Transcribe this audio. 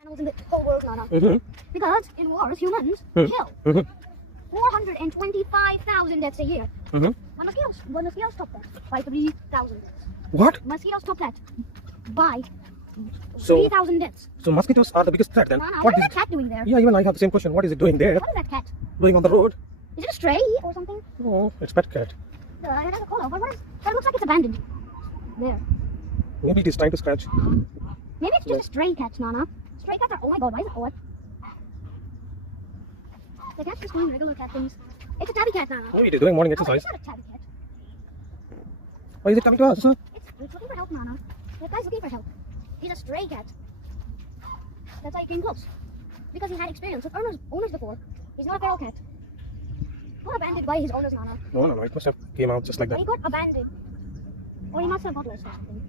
animals in the whole world, Nana. Mm-hmm. Because in wars, humans kill. 425,000 deaths a year. Mm-hmm. When mosquitoes top that by 3,000 deaths. What? Mosquitoes top that by So- 3,000 deaths. So mosquitoes are the biggest threat then? Nana, what is that cat doing there? Yeah, even I have the same question. What is it doing there? What is that cat? Doing on the road? Is it a stray or something? Oh, it's pet cat. It has a collar, but what is that? Looks like it's abandoned. There. Maybe it is trying to scratch. Maybe it's just a stray cat, Nana. Stray cats are, oh my god, why is it odd? The cat's just doing regular cat things. It's a tabby cat, Nana. Oh, it is doing morning No, exercise. it's not a tabby cat. Why is it coming to us, sir? It's looking for help, Nana. That guy's looking for help. He's a stray cat. That's why he came close. Because he had experience with owners before. He's not a feral cat. Not abandoned by his owners, Nana. No, it must have came out just like But that. he got abandoned. Or he must have got lost or something.